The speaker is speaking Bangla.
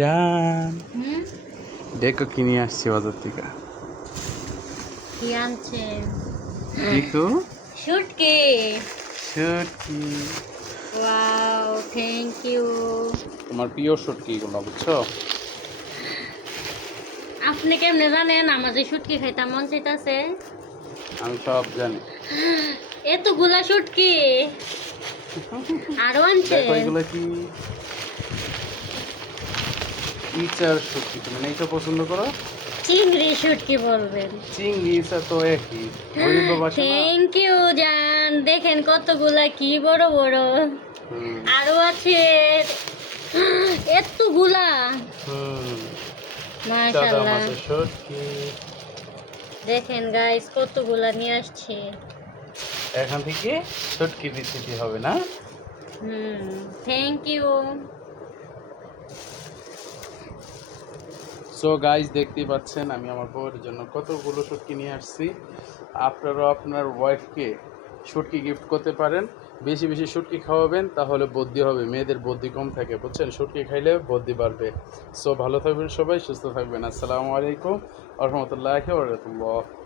জান হুম দেখো কি নিয়ে আসছি বাজার থেকে। কি আনছেন? দেখো শুটকি। শুটকি, ওয়াও, থ্যাংক ইউ। তোমার প্রিয় শুটকি এগুলো বুঝছো। আপনি কেমনে জানেন আমার যে শুটকি খাইতে মন চাইতাছে? আমি সব জানি। এতগুলা শুটকি আরো দেখো আনছেন? এগুলো কি ইচার শুটকি, তুমি না এটা পছন্দ করো। চিংড়ি শুটকি বলবেন। চিংড়ি ইচা তো একই, বৈরিত বাসে না। থ্যাংক ইউ জান, দেখেন কতগুলা কি বড় বড়। হুম আরো আছে এতগুলা। হুম সাদা মাশাআল্লাহ, মাছের শুটকি। দেখেন গাইস কতগুলা নিয়ে আসছে। এখান থেকে শুটকি রেসিপি হবে না। Thank you. সো গাইস, দেখতেই পাচ্ছেন আমি আমার বউয়ের জন্য কতগুলো শুটকি নিয়ে আসছি। আপনারাও আপনার ওয়াইফকে শুটকি গিফট করতে পারেন। বেশি বেশি শুটকি খাওয়াবেন, তাহলে বুদ্ধি হবে। মেয়েদের বুদ্ধি কম থাকে বুঝছেন, শুটকি খাইলে বুদ্ধি বাড়বে। সো ভালো থাকবেন সবাই, সুস্থ থাকবেন। আসসালামু আলাইকুম ওয়া রাহমাতুল্লাহি ওয়া বারাকাতুহু।